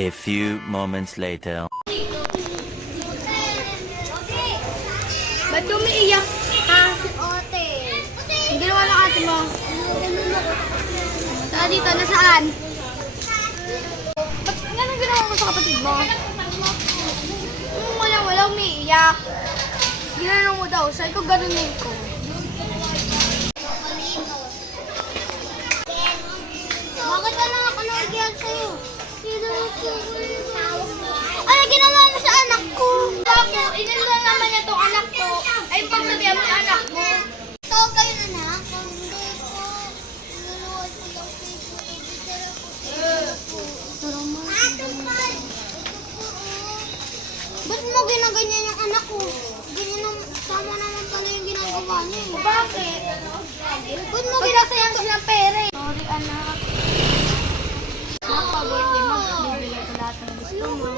A few moments later. Ba't umiiyak? Ha? Ote. Ang ginawa ng ate mo? Saan dito? Nasaan? Ba't ganun ginawa mo sa kapatid mo? Wala umiiyak. Ginanong mo daw. Sa'yo ko ganunin ko. Bakit wala ako nagigyan sa'yo? Ano ginawa mo sa anak ko? Ako, inilala naman niya tong anak ko. Ay, pagsabihan mo sa anak mo. Ito kayo anak? Hindi po. Nanonood po lang Facebook. Tara mo. Ito po. Ba't mo ginaganyan yung anak ko? Ganyan naman, tama naman pala yung ginagawa niya. Bakit? Ba't mo Magsasayang silang pera eh. Sorry anak. Napag-birthday mo. Bibigay ko lahat ng gusto mo.